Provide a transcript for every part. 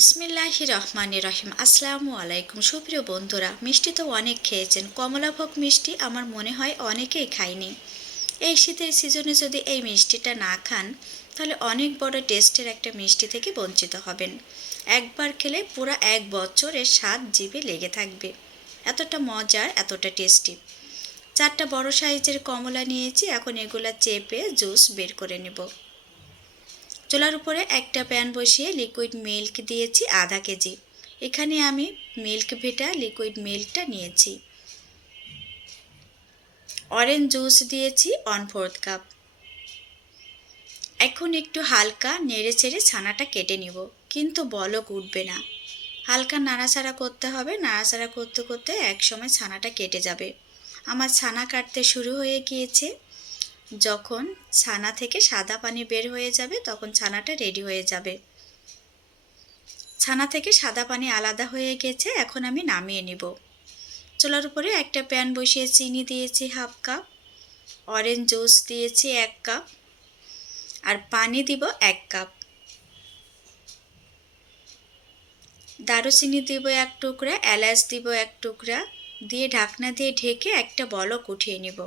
বিসমিল্লাহ রহমান রহিম আসসালামু আলাইকুম। সুপ্রিয় বন্ধুরা, মিষ্টি তো অনেক খেয়েছেন। কমলাভোগ মিষ্টি আমার মনে হয় অনেকেই খায়নি। এই শীতের সিজনে যদি এই মিষ্টিটা না খান, তাহলে অনেক বড় টেস্টের একটা মিষ্টি থেকে বঞ্চিত হবেন। একবার খেলে পুরো এক বছরের স্বাদ জিভে লেগে থাকবে। এতটা মজার, এতটা টেস্টি। চারটা বড় সাইজের কমলা নিয়েছি, এখন এগুলা চেপে জুস বের করে নেব। চুলার উপরে একটা প্যান বসিয়ে লিকুইড মিল্ক দিয়েছি আধা কেজি। এখানে আমি মিল্ক ভিটা লিকুইড মিল্কটা নিয়েছি। অরেঞ্জ জুস দিয়েছি ওয়ান ফোর্থ কাপ এখন একটু হালকা নেড়ে চেড়ে ছানাটা কেটে নিব, কিন্তু বলক উঠবে না। হালকা নাড়াচাড়া করতে হবে, নাড়াচাড়া করতে করতে একসময় ছানাটা কেটে যাবে। আমার ছানা কাটতে শুরু হয়ে গিয়েছে। যখন ছানা থেকে সাদা পানি বের হয়ে যাবে, তখন ছানাটা রেডি হয়ে যাবে। ছানা থেকে সাদা পানি আলাদা হয়ে গেছে, এখন আমি নামিয়ে নিব। চুলার উপরে একটা প্যান বসিয়ে চিনি দিয়েছি হাফ কাপ অরেঞ্জ জুস দিয়েছি এক কাপ, আর পানি দিব এক কাপ। দারুচিনি দিব এক টুকরা, এলাচ দিব এক টুকরা, দিয়ে ঢাকনা দিয়ে ঢেকে একটা বলক উঠিয়ে নিব।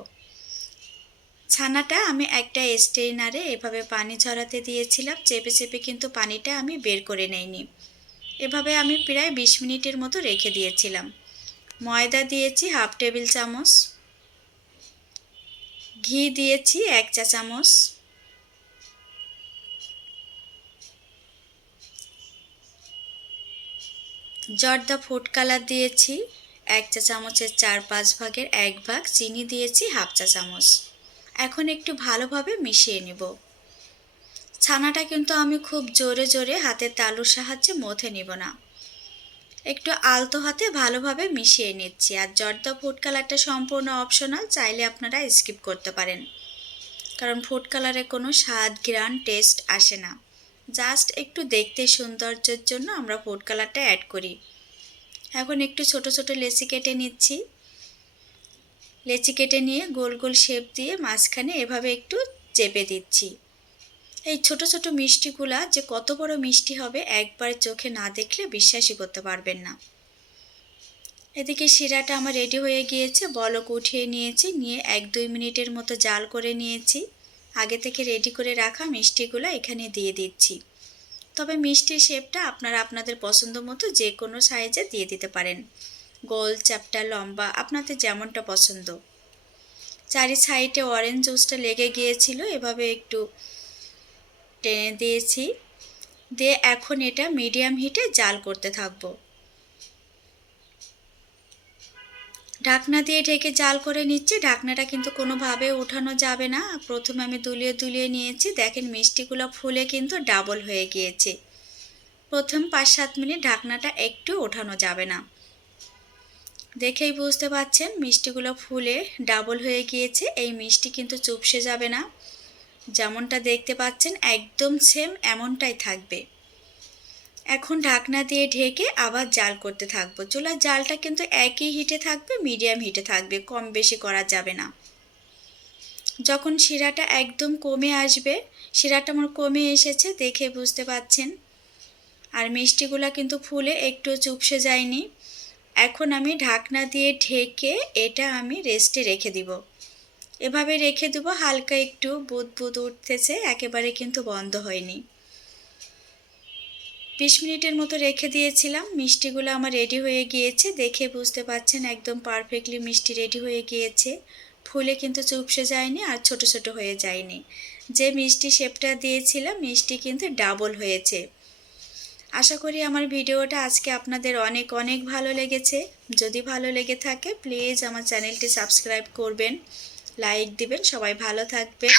ছানাটা আমি একটা স্টেইনারে এভাবে পানি ঝরাতে দিয়েছিলাম, চেপে চেপে কিন্তু পানিটা আমি বের করে নেইনি। এভাবে আমি প্রায় বিশ মিনিটের মতো রেখে দিয়েছিলাম। ময়দা দিয়েছি হাফ টেবিল চামচ। ঘি দিয়েছি এক চা চামচ। জর্দা ফুড কালার দিয়েছি এক চা চামচের চার পাঁচ ভাগের এক ভাগ। চিনি দিয়েছি হাফ চা চামচ। এখন একটু ভালোভাবে মিশিয়ে নেব। ছানাটা কিন্তু আমি খুব জোরে জোরে হাতের তালুর সাহায্যে মথে নিব না। একটু আলতো হাতে ভালোভাবে মিশিয়ে নিচ্ছি আর জর্দা ফুড কালারটা সম্পূর্ণ অপশনাল চাইলে আপনারা স্কিপ করতে পারেন। কারণ ফুড কালারে কোনো স্বাদ গ্রান টেস্ট আসে না। জাস্ট একটু দেখতে সৌন্দর্যের জন্য আমরা ফুড কালারটা অ্যাড করি। এখন একটু ছোট ছোট লেচি কেটে নিচ্ছি। লেচি কেটে নিয়ে গোল গোল শেপ দিয়ে মাঝখানে এভাবে একটু চেপে দিচ্ছি। এই ছোট ছোট মিষ্টিগুলা যে কত বড় মিষ্টি হবে একবার চোখে না দেখলে বিশ্বাসই করতে পারবেন না। এদিকে শিরাটা আমার রেডি হয়ে গিয়েছে, বলক উঠিয়ে নিয়েছি, নিয়ে এক দুই মিনিটের মতো জাল করে নিয়েছি। আগে থেকে রেডি করে রাখা মিষ্টিগুলো এখানে দিয়ে দিচ্ছি। তবে মিষ্টির শেপটা আপনারা আপনাদের পছন্দ মতো যে কোনো সাইজে দিয়ে দিতে পারেন। গোল, চ্যাপটা লম্বা, আপনাদের যেমনটা পছন্দ। চারি সাইডে অরেঞ্জ জুসটা লেগে গিয়েছিল, এভাবে একটু টেনে দিয়েছি। দিয়ে এখন এটা মিডিয়াম হিটে জাল করতে থাকব। ঢাকনা দিয়ে ঢেকে জাল করে নিচ্ছি, ঢাকনাটা কিন্তু কোনোভাবে উঠানো যাবে না। প্রথমে আমি দুলিয়ে দুলিয়ে নিয়েছি, দেখেন মিষ্টিগুলো ফুলে কিন্তু ডাবল হয়ে গিয়েছে। প্রথম পাঁচ সাত মিনিট ঢাকনাটা একটু ওঠানো যাবে না। দেখেই বুঝতে পাচ্ছেন মিষ্টিগুলো ফুলে ডাবল হয়ে গিয়েছে, এই মিষ্টি কিন্তু চুপসে যাবে না। যেমনটা দেখতে পাচ্ছেন একদম সেম এমনটাই থাকবে। এখন ঢাকনা দিয়ে ঢেকে আবার জাল করতে থাকব। চুলার জালটা কিন্তু একই হিটে থাকবে মিডিয়াম হিটে থাকবে, কম বেশি করা যাবে না। যখন শিরাটা একদম কমে আসবে, শিরাটা আমার কমে এসেছে দেখে বুঝতে পাচ্ছেন। আর মিষ্টিগুলো কিন্তু ফুলে একটু চুপসে যায়নি। এখন আমি ঢাকনা দিয়ে ঢেকে এটা আমি রেস্টে রেখে দিব। এভাবে রেখে দেবো, হালকা একটু বুদ বুদ উঠতেছে, একেবারে কিন্তু বন্ধ হয়নি। বিশ মিনিটের মতো রেখে দিয়েছিলাম, মিষ্টিগুলো আমার রেডি হয়ে গিয়েছে, দেখে বুঝতে পাচ্ছেন একদম পারফেক্টলি মিষ্টি রেডি হয়ে গিয়েছে। ফুলে কিন্তু চুপসে যায়নি আর ছোট ছোট হয়ে যায়নি। যে মিষ্টি শেপটা দিয়েছিলাম, মিষ্টি কিন্তু ডাবল হয়েছে। আশা করি আমার ভিডিওটা আজকে আপনাদের অনেক অনেক ভালো লেগেছে। যদি ভালো লেগে থাকে প্লিজ আমার চ্যানেলটি সাবস্ক্রাইব করবেন লাইক দিবেন, সবাই ভালো থাকবেন।